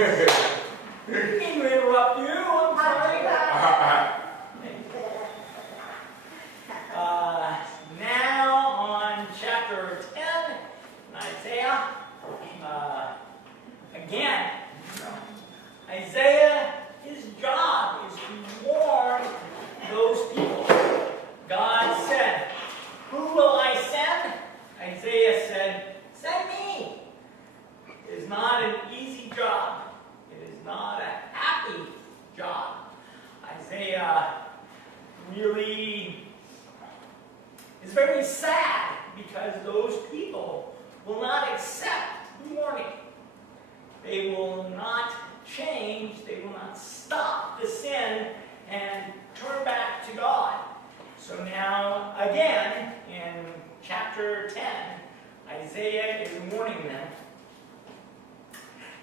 Didn't interrupt you, I'm sorry. Now on chapter 10 in Isaiah. Again, Isaiah, his job is to warn those people. God said, "Who will I send?" Isaiah said, "Send me." It is not an easy job. It is not a happy job. Isaiah really is very sad because those people will not accept the warning. They will not change. They will not stop the sin and turn back to God. So now, again, in chapter 10, Isaiah is warning them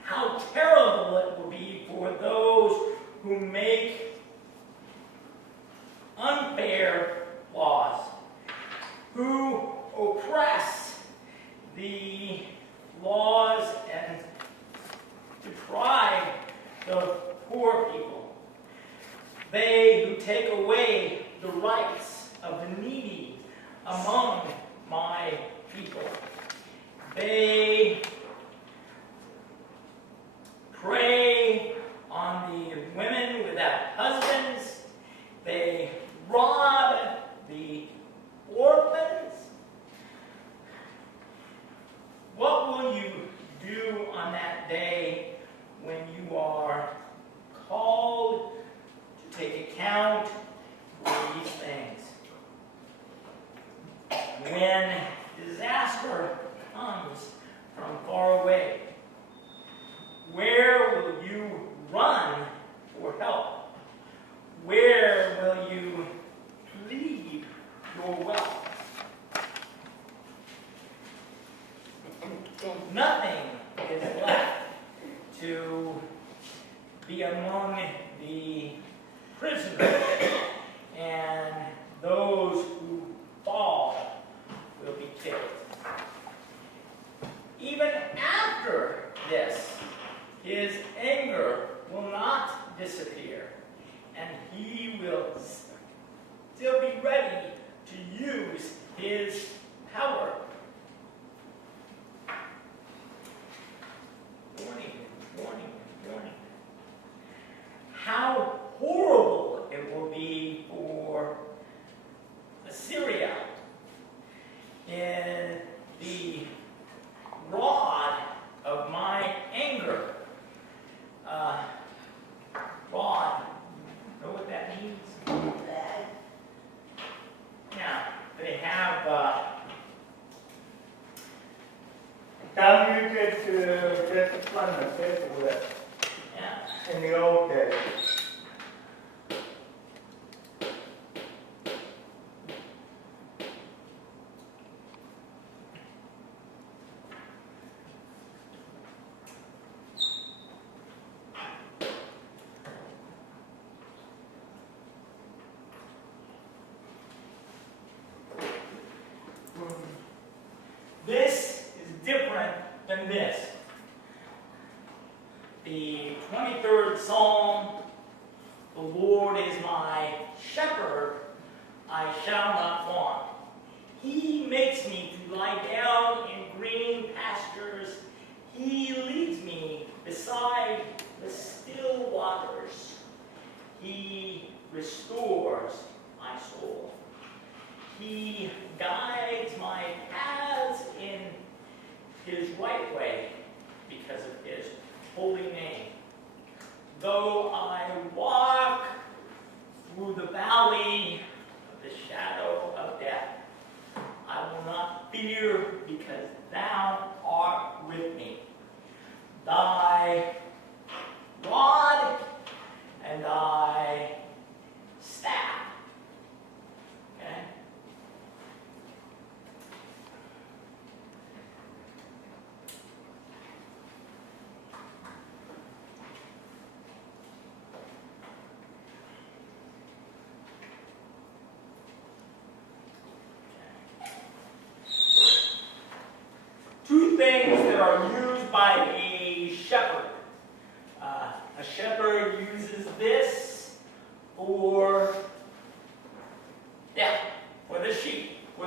how terrible it will be for those who make unfair laws, who oppress the laws and deprive the poor people. They who take away the rights of the needy among my people. They prey on the women without husbands. They rob the orphans. What will you do on that day when you are called to take account of these things? When disaster comes from far away, where will you run for help? Where will you leave your wealth? Nothing is left to be among the prisoners, and those who fall will be killed. Even after this, his anger will not disappear, and he will still be ready to use his power. Warning, warning, warning. How horrible it will be for Assyria in the rod of my anger. Rod, know what that means? Now, they have Time you get the planet for that in the old days. This is different than this. The 23rd Psalm, "The Lord is my shepherd, I shall not want. He makes me to lie down in green pastures. He leads me beside the still waters. He restores my soul. He guides my paths in his right way because of his holy name. Though I walk through the valley of the shadow of death, I will not fear because thou art with me. Thy rod and thy staff,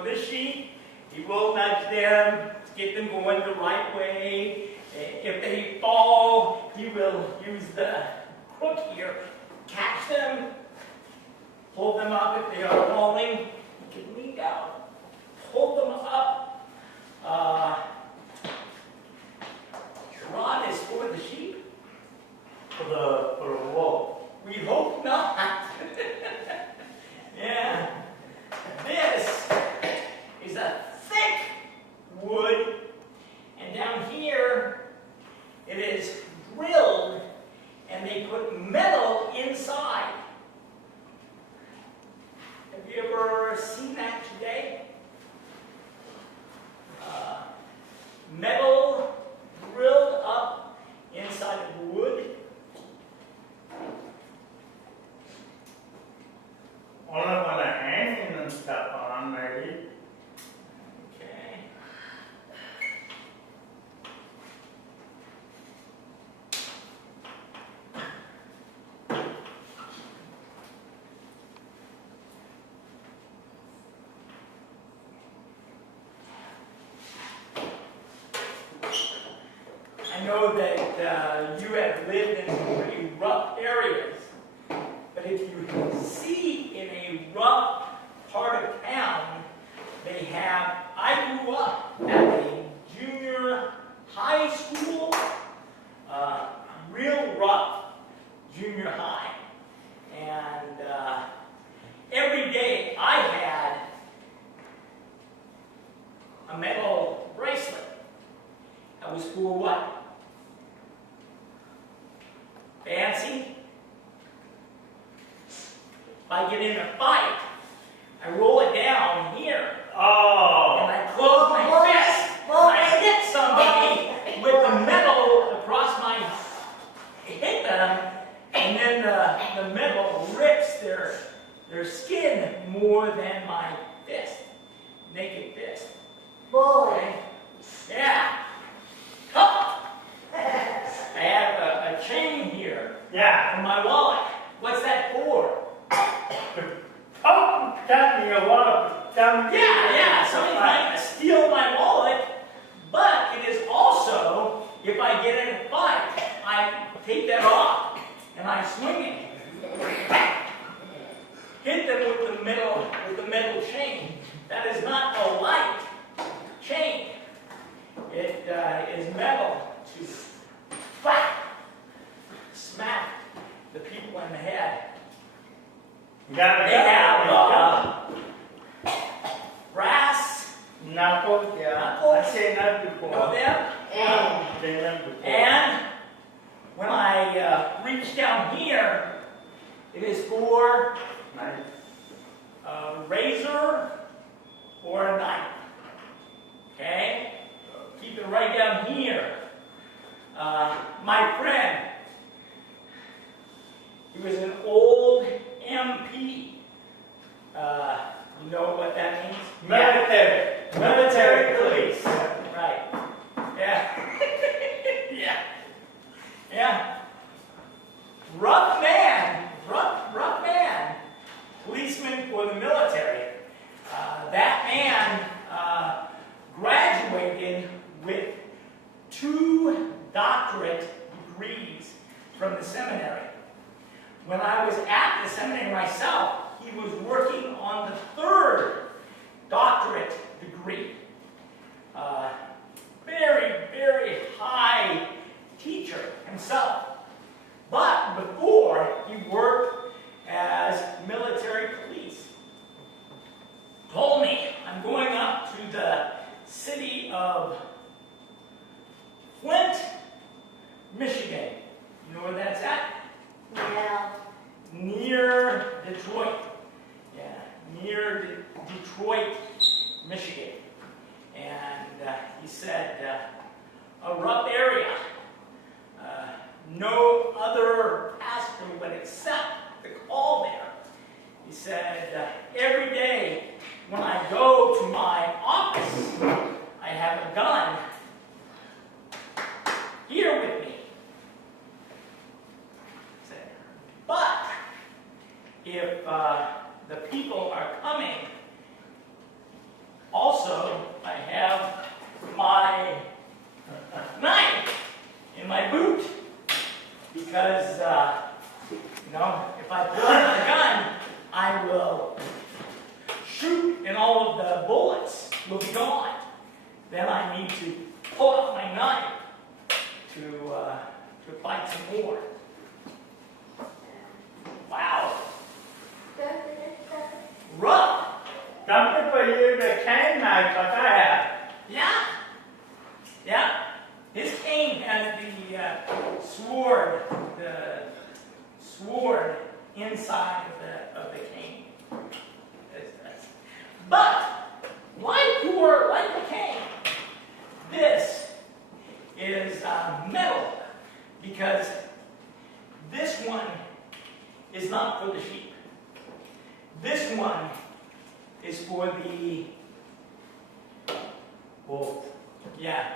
for the sheep. He will nudge them, get them going the right way. If they fall, he will use the crook here, catch them, hold them up if they are falling. He can lean down, hold them up. The rod is for the sheep. For the wolf. We hope not. Yeah. This is a thick wood, and down here it is drilled, and they put metal inside. Have you ever seen that today? Metal drilled up inside of wood. Only when the hanging and stuff on, maybe. Okay. I know that you have lived in pretty rough areas, but if you see in a rough part of town, they have, I grew up at a junior high school, real rough junior high, and every day I had a metal bracelet. That was for what? Fancy? If I get in a fight, I roll it down here. Oh. And I close my fist. And I hit somebody with the metal across my hit them, and then the metal rips their skin more than my fist. Naked fist. Okay? Yeah. Huh. I have a chain here. Yeah. In my wallet. What's that for? Oh, protect me a lot. Yeah. Somebody might steal my wallet, but it is also, if I get in a fight, I take that off and I swing it. Hit them with the metal chain. That is not a light chain. It is metal to smack the people in the head. They have brass knuckles. Yeah. Knuckles. I say that before. Know them? And when I reach down here, it is for a razor or a knife. Okay? Keep it right down here. My friend, he was an old MP. You know what that means? Military. Military police. Right. Yeah. Yeah. Rough man. Policeman for the military. That man graduated with 2 doctorate degrees from the seminary. When I was at the seminary myself, he was working on the 3rd doctorate degree. Very high teacher himself. But before, he worked as military police. Told me, I'm going up to the city of Flint, Michigan. You know where that's at? Yeah. Near Detroit. Yeah, near Detroit, Michigan. And he said, a rough area. No other pastor would accept the call there. He said, every day when I go to my office, I have a gun here with me. But if the people are coming Also, I have my knife in my boot because, you know, if I pull out a gun, I will shoot and all of the bullets will be gone. Then I need to pull out my knife to fight some more. Wow. Rough. Something for you, the cane knife like I have. Yeah. Yeah. His cane has the sword inside of the cane. But like the cane, this is metal because this one is not for the sheep. This one is for the wolf. Yeah.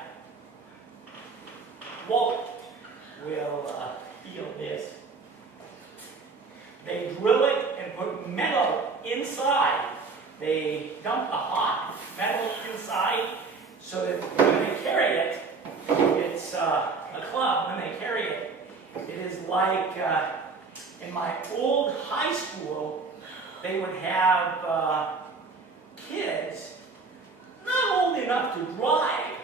Wolf will feel this. They drill it and put metal inside. They dump the hot metal inside so that when they carry it, it's a club. When they carry it, it is like in my old high school, they would have kids, not old enough to drive,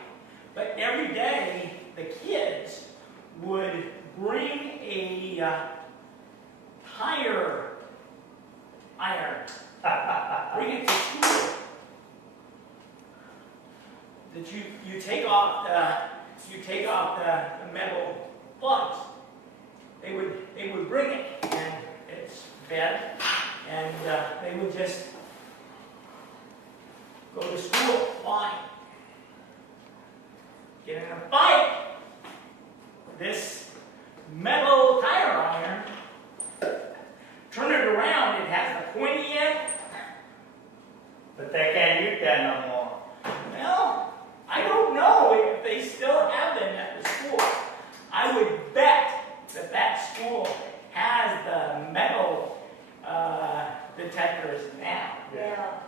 but every day the kids would bring a tire iron. Bring it to school. That you take off the metal plugs. They would bring it, and it's fed, and they would just go to school fine. Get in a fight. This metal tire iron, turn it around, it has the pointy end. But they can't use that no more. Well, I don't know if they still have them at the school. I would bet that that school has the metal detectors now. Yeah.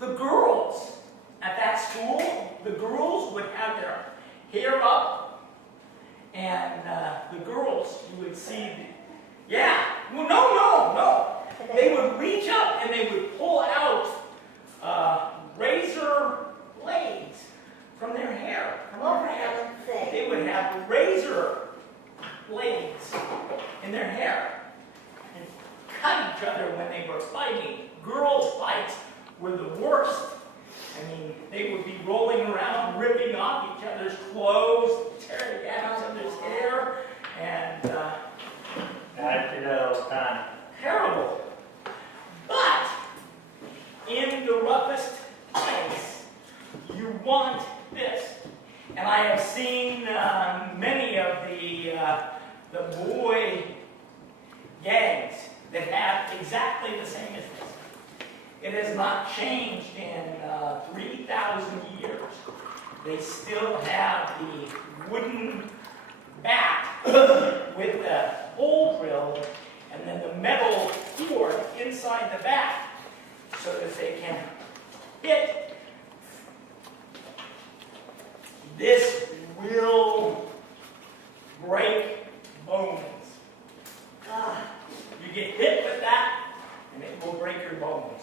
The girls at that school, the girls would have their hair up, and the girls, you would see, well, no. They would reach up and they would pull out razor blades from their hair. They would have razor blades in their hair and cut each other when they were fighting. Girls' fights were the worst. I mean, they would be rolling around, ripping off each other's clothes, tearing out each other's hair, and I do that all the time. terrible. But in the roughest place, you want this. And I have seen many of the boy gangs that have exactly the same as this. It has not changed in 3,000 years. They still have the wooden bat with the hole drilled and then the metal cord inside the bat so that they can hit. This will break bones. You get hit with that and it will break your bones.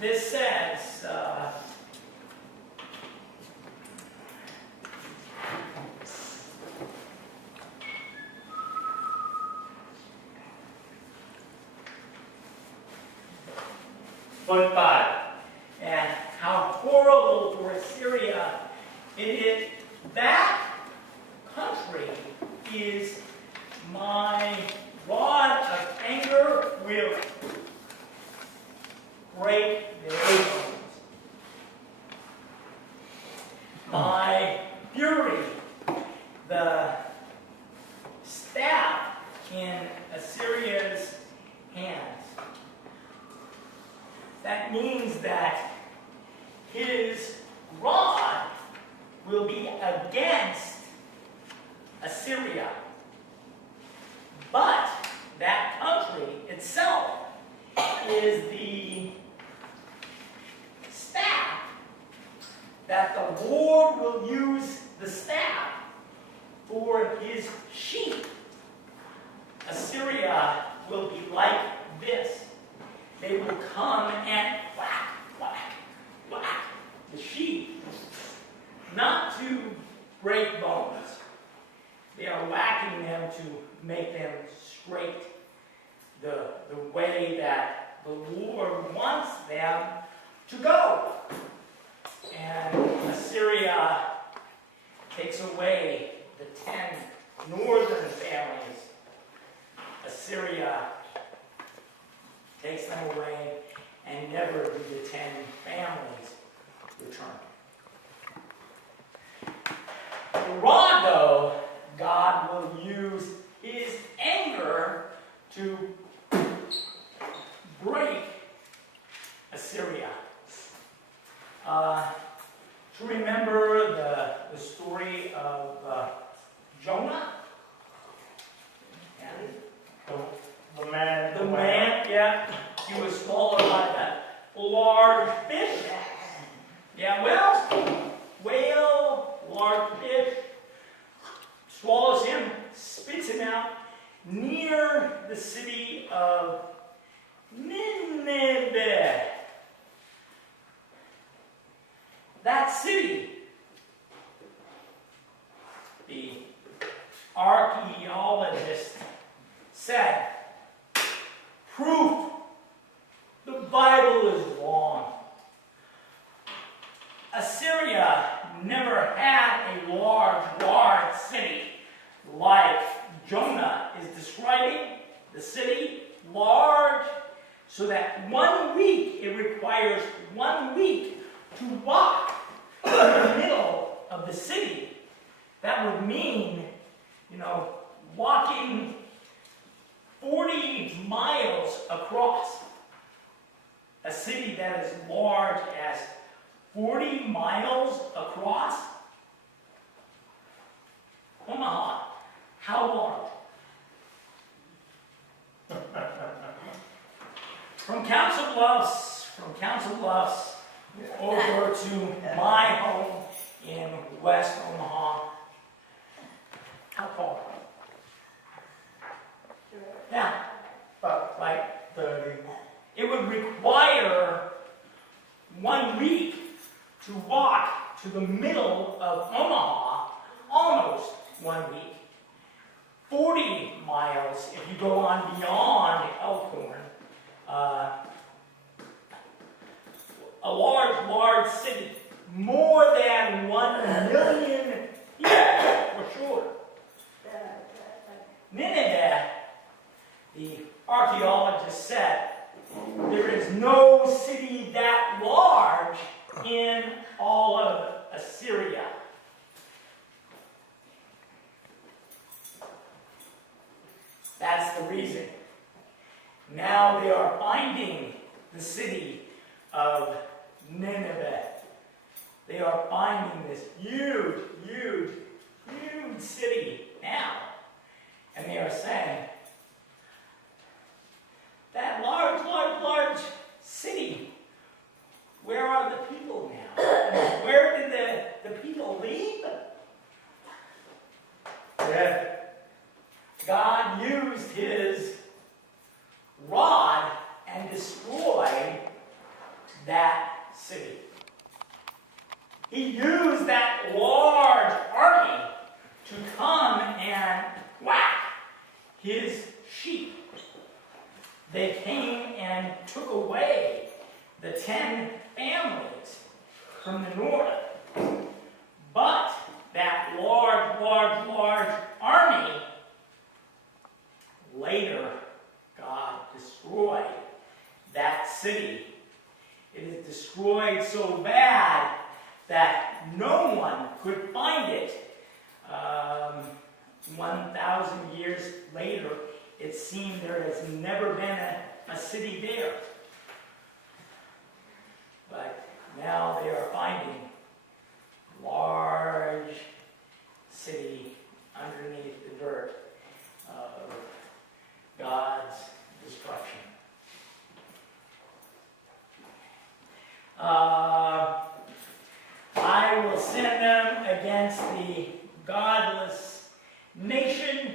This says, Point 5. and how horrible for Assyria it is. That country is my rod of anger will break their bones. My fury, the staff in Assyria's hands. That means that his rod will be against Assyria. But that country itself is the the Lord will use the staff for his sheep. Assyria will be like this. They will come and whack, whack, whack the sheep, not to break bones. They are whacking them to make them straight, the way that the Lord wants them to go. And Assyria takes away the 10 northern families. Assyria takes them away, and never do the 10 families return. The rod, though, God will use his anger to break Assyria. To remember the story of Jonah? The man, yeah. He was swallowed by a large fish. Yeah, whale, large fish, swallows him, spits him out near the city of Nineveh. That city, the archaeologist said, proof the Bible is wrong. Assyria never had a large city like Jonah is describing. The city, large, so that 1 week, it requires 1 week to walk in the middle of the city. That would mean, walking 40 miles across. A city that is large as 40 miles across. Omaha, how large? From Council Bluffs over to my home in West Omaha. How far? Yeah, like 30. It would require 1 week to walk to the middle of Omaha, almost 1 week. 40 miles if you go on beyond Elkhorn. A large city, more than 1 million people, for sure. Nineveh, the archaeologist said, there is no city that large in all of Assyria. That's the reason. Now they are finding the city of Nineveh. They are finding this huge city now. And they are saying, that large city, where are the people now? Where did the people leave? Yeah. God used his rod and destroyed that city. He used that large army to come and whack his sheep. They came and took away the 10 families from the north. But that large army, later God destroyed that city. It is destroyed so bad that no one could find it. 1,000 years later, it seemed there has never been a city there. But now they are finding large city underneath the dirt of God's destruction. I will against the godless nation.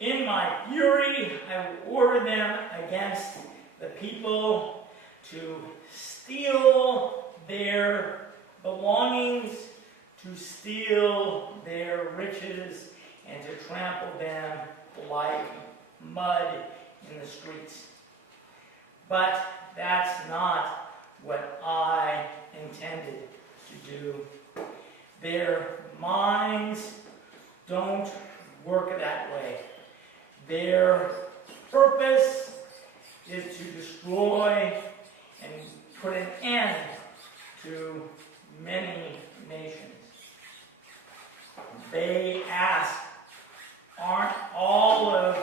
In my fury, I will order them against the people to steal their belongings, to steal their riches, and to trample them like mud in the streets. But that's not what I intended to do. Their minds don't work that way. Their purpose is to destroy and put an end to many nations. They ask, aren't all of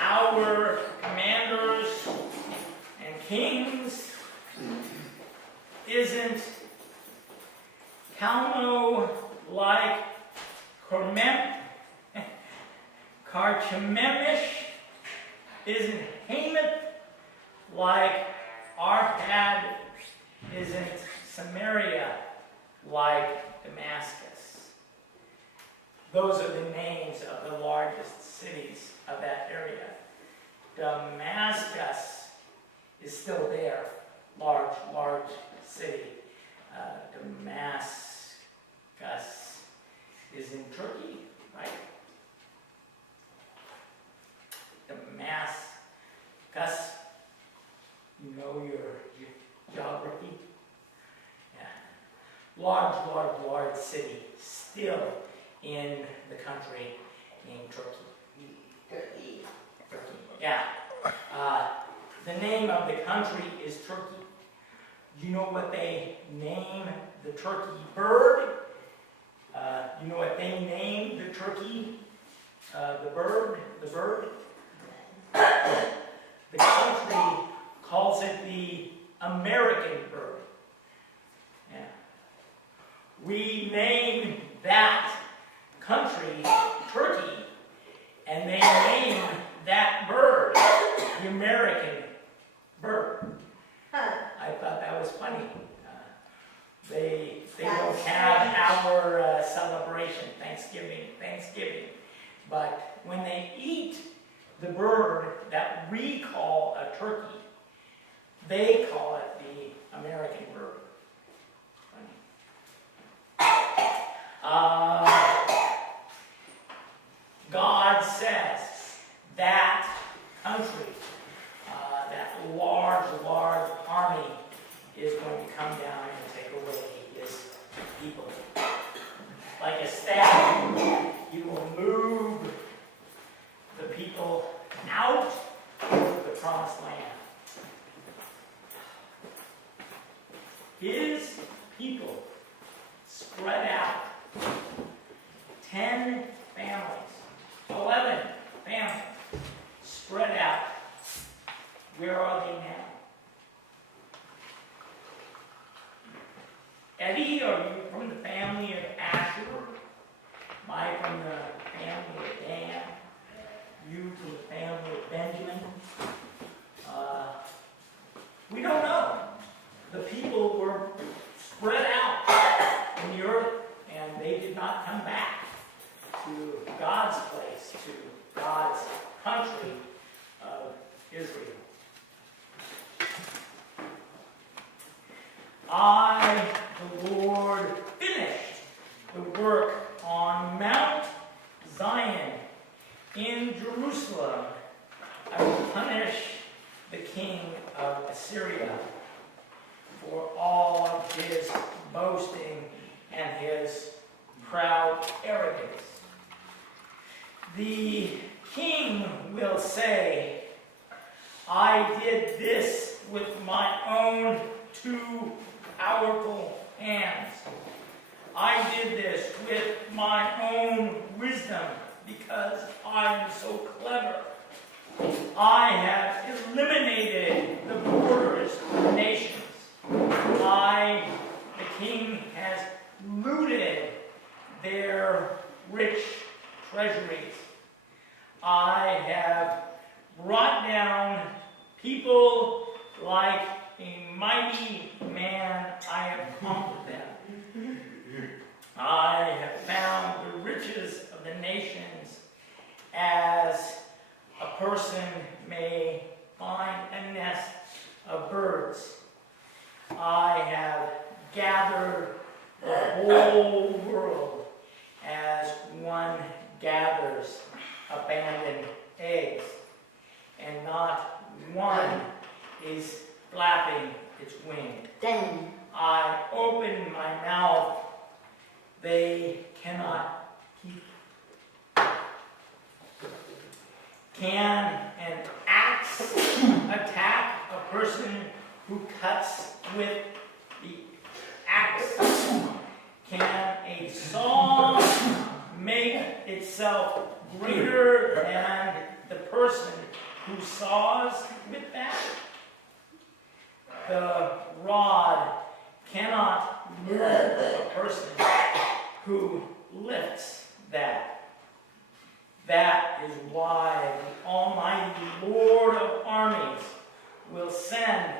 our commanders and kings, isn't Calno like Carchemish? Isn't Hamath like Arpad? Isn't Samaria like Damascus? Those are the names of the largest cities of that area. Damascus is still there. Large city. Damascus is in Turkey, right? Damascus, you know your geography? Yeah. Large city, still in the country named Turkey. Yeah. The name of the country is Turkey. Do you know what they name the turkey bird? You know what they name the turkey? The bird? The country calls it the American bird. Yeah. We name that country Turkey, and they name that bird the American bird. I thought that was funny. They don't have our celebration, Thanksgiving. But when they eat the bird that we call a turkey, they call it the American bird. God says that country, that large army is going to come down and take away his people. Like a staff, he will move the people out of the promised land. His people spread out 10 families, 11 families spread out. Where are they now? Eddie, are you from the family of Asher? Am I from the family of Dan? You from the family of Benjamin? We don't know. The people were spread out in the earth, and they did not come back to God's place, to God's country of Israel. I, the Lord, finished the work on Mount Zion in Jerusalem. I will punish the king of Assyria for all of his boasting and his proud arrogance. The king will say, I did this with my own 2 powerful hands. I did this with my own wisdom because I am so clever. I have eliminated the borders of the nations. I, the king, has looted their rich treasuries. I have brought down people like a mighty man. I have conquered them. I have of birds. I have gathered the whole world as one gathers abandoned eggs, and not one is flapping its wing. Then I open my mouth, they cannot keep. Can an axe attack a person who cuts with the axe? Can a saw make itself greater than the person who saws with that? The rod cannot move a person who lifts that. That is why the Almighty Lord of armies will send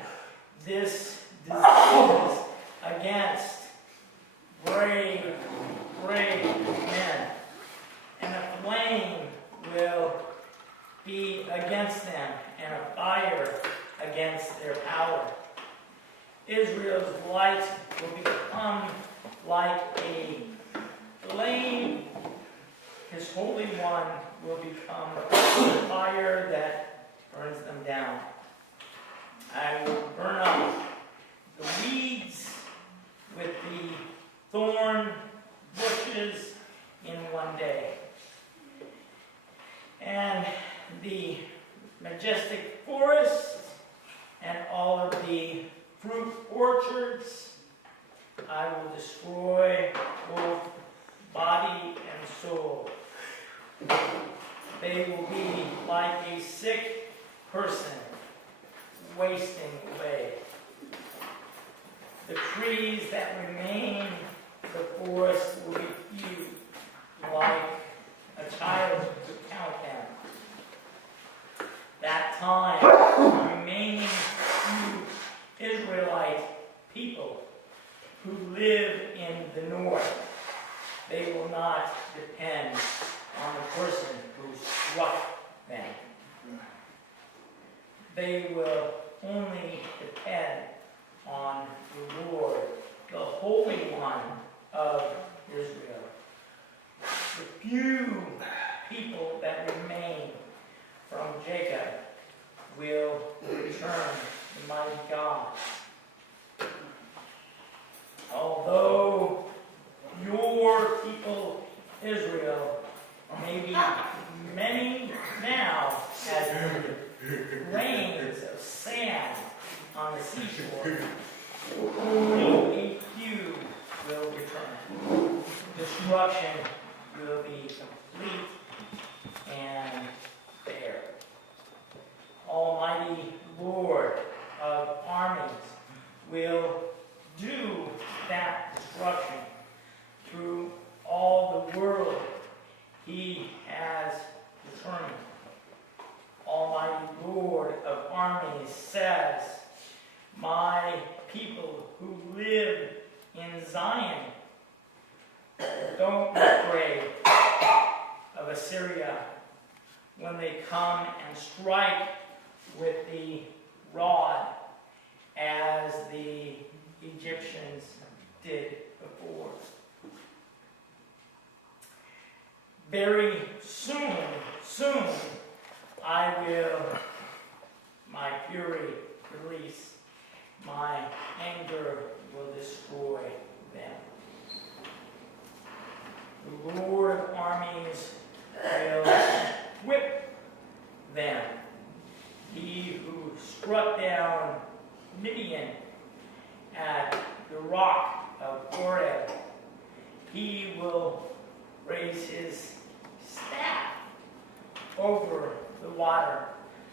this disease against brave, brave men. And a flame will be against them, and a fire against their power. Israel's light will become like a flame. His Holy One will become a fire that burns them down. I will burn up the weeds with the thorn bushes in one day. And the majestic forests and all of the fruit orchards, I will destroy both body and soul. They will be like a sick person wasting away. The trees that remain, the forest will be few, like a child could count them. That time, the remaining few Israelite people who live in the north, they will not depend on the person who struck them. They will only depend on the Lord, the Holy One of Israel. The few people that remain from Jacob will return to mighty God. Although your people, Israel, may be many now as grains of sand on the seashore, only a few will return. Destruction will be complete and fair. Almighty Lord of armies will do that destruction through all the world He has determined. Almighty Lord of armies says, my people who live in Zion, don't be afraid of Assyria when they come and strike with the rod as the Egyptians did before. Very soon, I will my fury release. My anger will destroy them. The Lord of armies will whip them. He who struck down Midian at the rock of Horeb, he will raise his staff over the water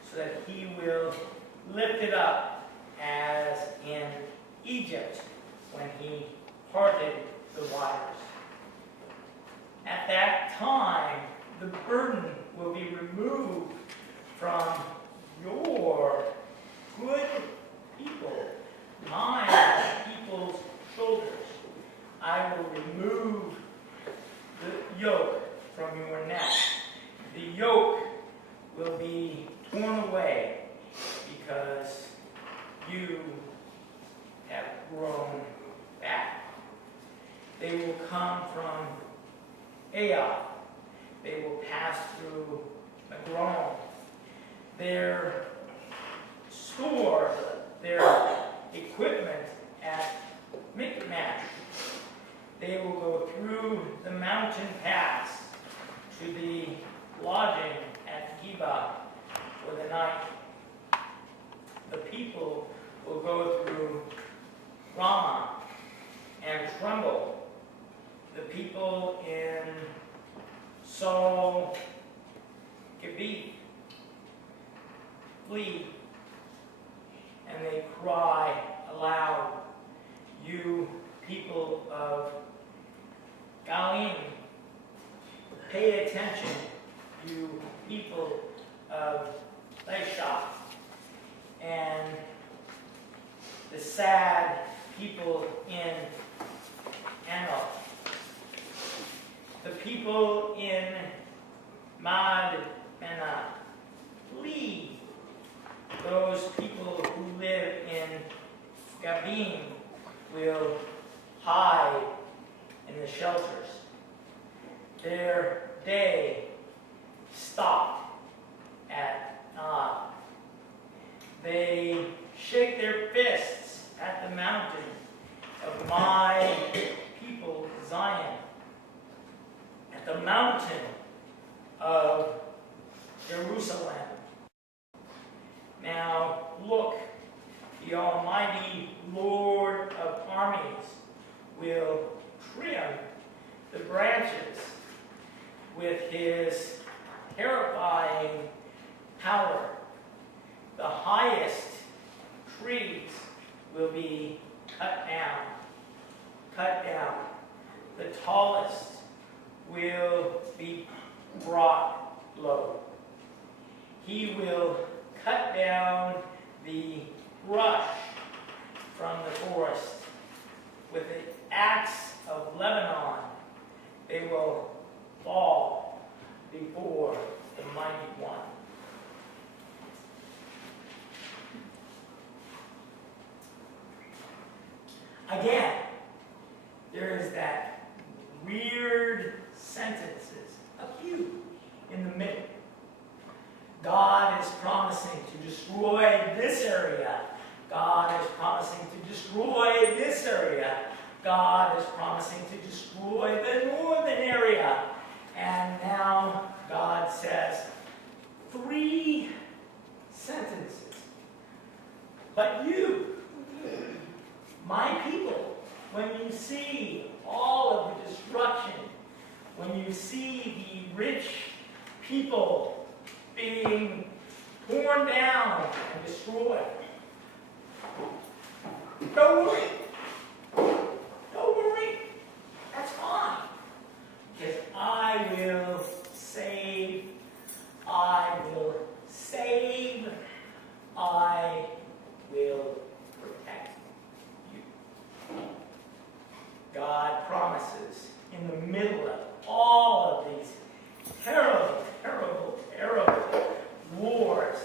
so that he will lift it up as in Egypt when he parted the waters. At that time, the burden will be removed from your good people, my people's shoulders. I will remove the yoke from your neck. The yoke will be torn away because you have grown back. They will come from Ai. They will pass through Magron. Their store, their equipment at Michmash. They will go through the mountain pass to the lodging at Geba for the night. The people will go through Ramah and tremble. The people in Sol Gibbeath flee, and they cry aloud, you people of Galim, pay attention, you people of Laishah, and the sad people in Amalek, the people in Madmenah, flee. Those people who live in Gabim will hide in the shelters. Their day stopped at Nod. They shake their fists at the mountain of my people Zion, at the mountain of Jerusalem. Now look, the Almighty Lord of armies will trim the branches with his terrifying power. The highest trees will be cut down. The tallest will be brought low. He will cut down the brush from the forest. With the axe of Lebanon, they will fall before the mighty one. Again, there is that weird sentences, a few in the middle. God is promising to destroy this area. God is promising to destroy this area. God is promising to destroy the northern area. And now God says 3 sentences. But you, my people, when you see all of the destruction, when you see the rich people being torn down and destroyed, don't worry. Don't worry. That's fine. Because I will save. I will save. I will protect you. God promises in the middle of all of these terrible, terrible, terrible wars,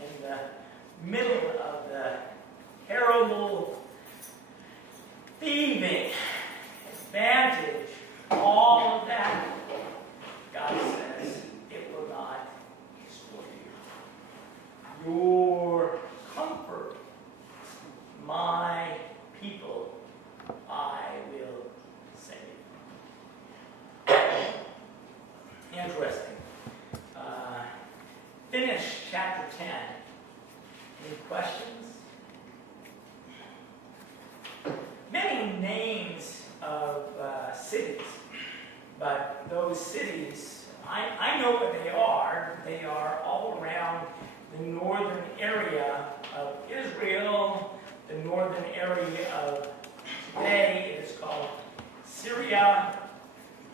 in the middle of the terrible thieving, advantage, all of that, God says it will not destroy you. Your comfort, my people, I will save. Interesting. Finish chapter 10. Any questions? Many names of cities, but those cities, I know what they are. They are all around the northern area of Israel, the northern area of today it is called Syria,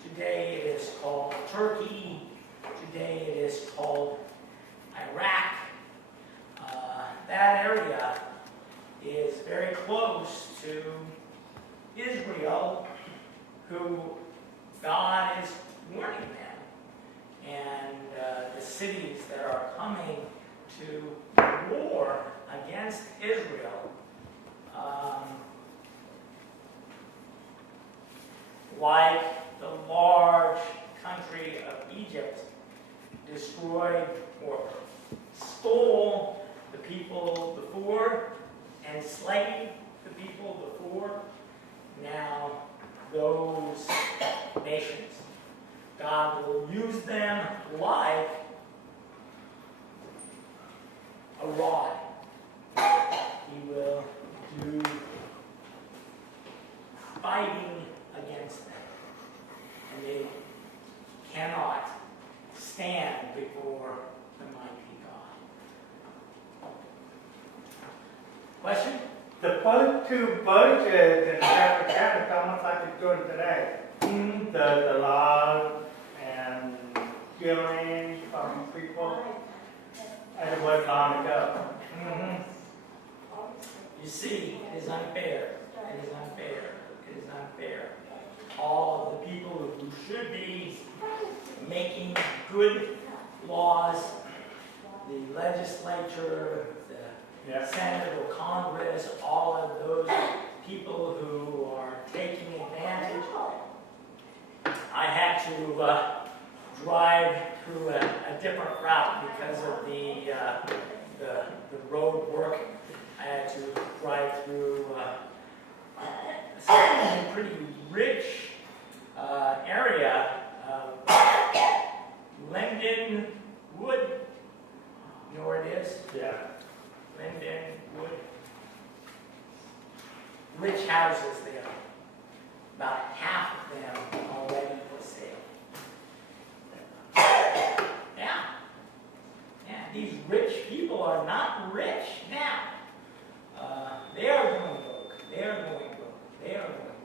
today it is called Turkey, today it is called Iraq. That area is very close to Israel, who God is warning them, and the cities that are coming to war against Israel like the large country of Egypt destroyed or stole the people before, enslaved the people before, now those nations, God will use them like a rod. He will do fighting against them, and they cannot stand before the mighty God. Question? The first two verses in chapter 10 is almost like it's doing today. The law and healing from people. And it was long ago. You see, it is unfair. It is unfair. It is unfair. All of the people who should be making good laws, the legislature, the Senate or Congress, all of those people who are taking advantage. I had to drive through a different route because of the road work. I had to drive through a pretty rich area of Linden Wood. You know where it is? Yeah. Linden Wood. Rich houses there. About half of them already for sale. Yeah. Yeah, these rich people are not rich now. They are going broke. They are going broke. They are going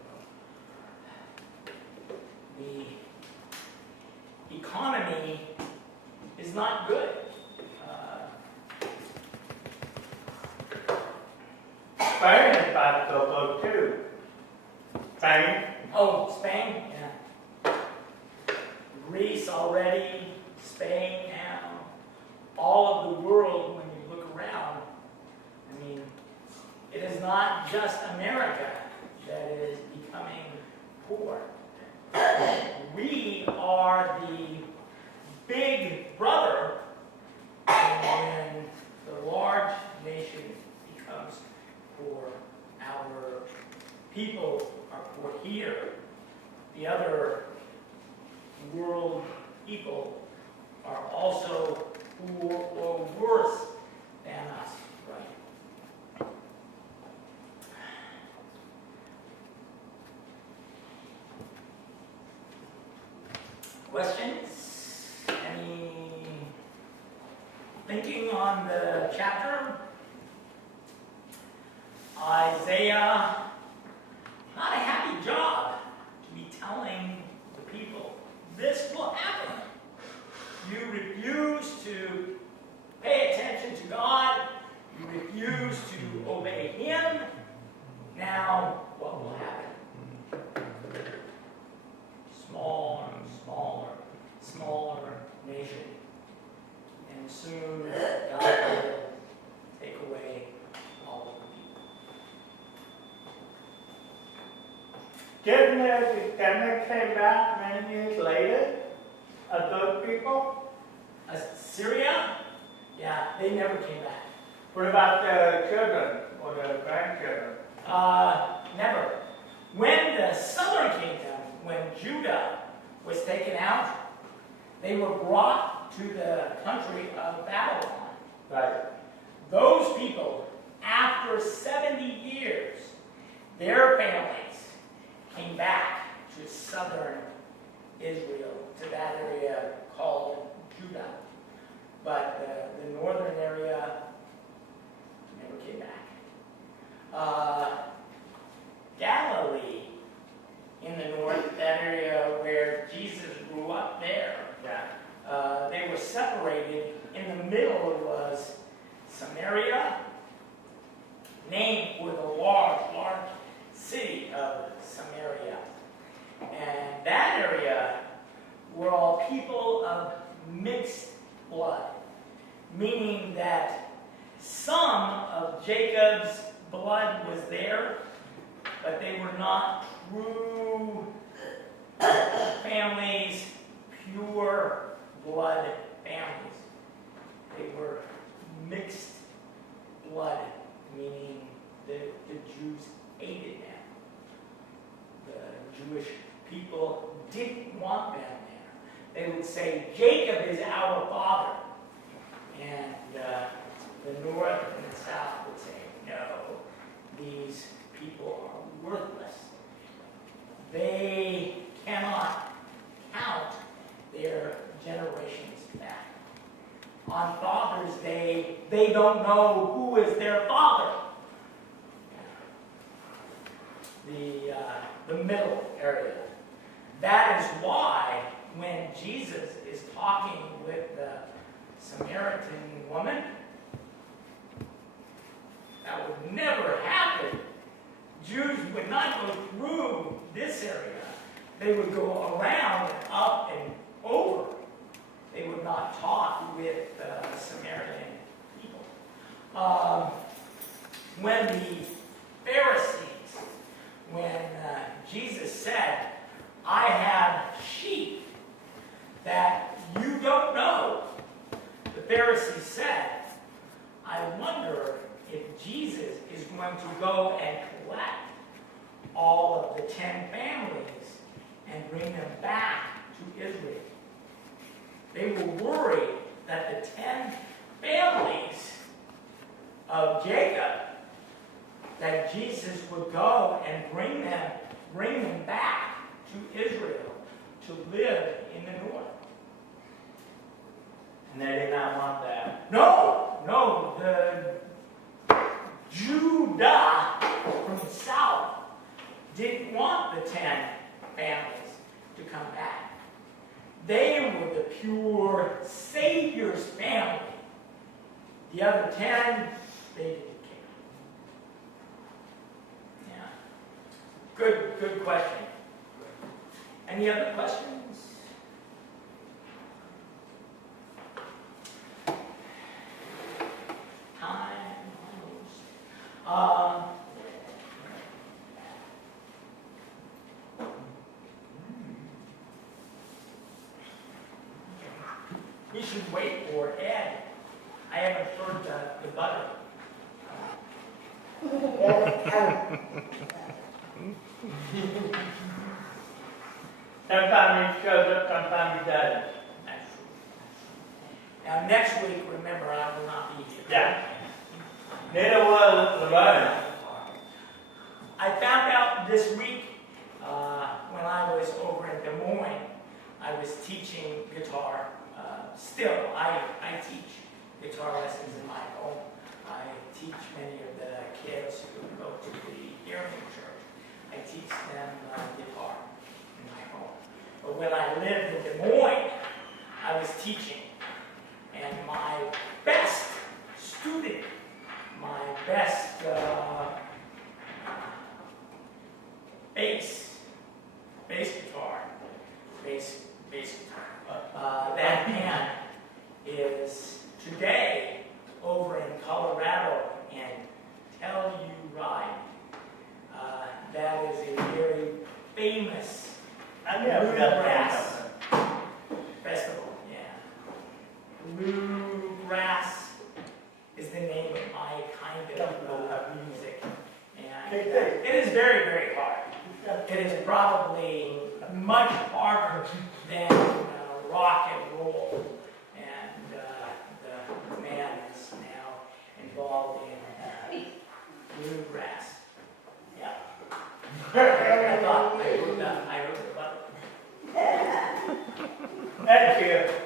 broke. The economy is not good. Spain is about to go broke too. Spain? Oh, Spain? Yeah. Greece already, Spain now. All of the world, when you look around, I mean, it is not just America that is becoming poor. We are the big brother when the large nation becomes poor. Our people are poor here. The other world people are also poor or worse than us, right? Questions? Any thinking on the chapter? Isaiah, not a happy job to be telling the people, this will happen. You refuse to pay attention to God. You refuse to obey Him. Now, what will happen? Smaller, smaller, smaller nation. And soon, God will take away all of the people. Didn't they came back many years later of those people? Syria? Yeah, they never came back. What about the children or the grandchildren? Never. When the southern kingdom, when Judah was taken out, they were brought to the country of Babylon. Right. Those people, after 70 years, their families came back to southern Israel, to that area called Judah. But the northern area never came back. Galilee, in the north, that area where Jesus grew up there, they were separated. In the middle was Samaria, named for the large city of Samaria. And that area were all people of mixed blood, meaning that some of Jacob's blood was there, but they were not true families, pure blood families. They were mixed blood, meaning the Jews hated them. The Jewish people didn't want them there. They would say, Jacob is our father. And the north and the south would say, no, these people are worthless. They cannot count their generations back. On Father's Day, they don't know who is their father. The middle area. That is why when Jesus is talking with the Samaritan woman, that would never happen. Jews would not go through this area. They would go around and up and over. They would not talk with Samaritan people. When the Pharisees, when Jesus said, I have sheep that you don't know, the Pharisees said, I wonder if Jesus is going to go and collect all of the 10 families and bring them back to Israel. They were worried that the 10 families of Jacob, that Jesus would go and bring them back to Israel to live in the north. And they did not want that. No, the Judah from the south didn't want the 10 families to come back. They were the pure Savior's family. The other 10, they didn't care. Yeah. Good question. Any other questions? Time almost. We should wait for Ed. I haven't heard the butter. Sometimes he shows up, sometimes he doesn't. That's true. Now next week, remember, I will not be here. Yeah. Neither was the butter. I found out this week when I was over in Des Moines, I was teaching guitar. Still, I teach guitar lessons in my home. I teach many of the kids who go to the hearing church. I teach them guitar in my home. But when I lived in Des Moines, I was teaching. And my best student, my best bass guitar, that man is today over in Colorado and Telluride. That is a very famous bluegrass festival. Yeah, bluegrass is the name of my kind of music, and it is very, very hard. It is probably much harder than rock and roll, and the man is now involved in bluegrass. Yeah. I thought I wrote the button. Thank you.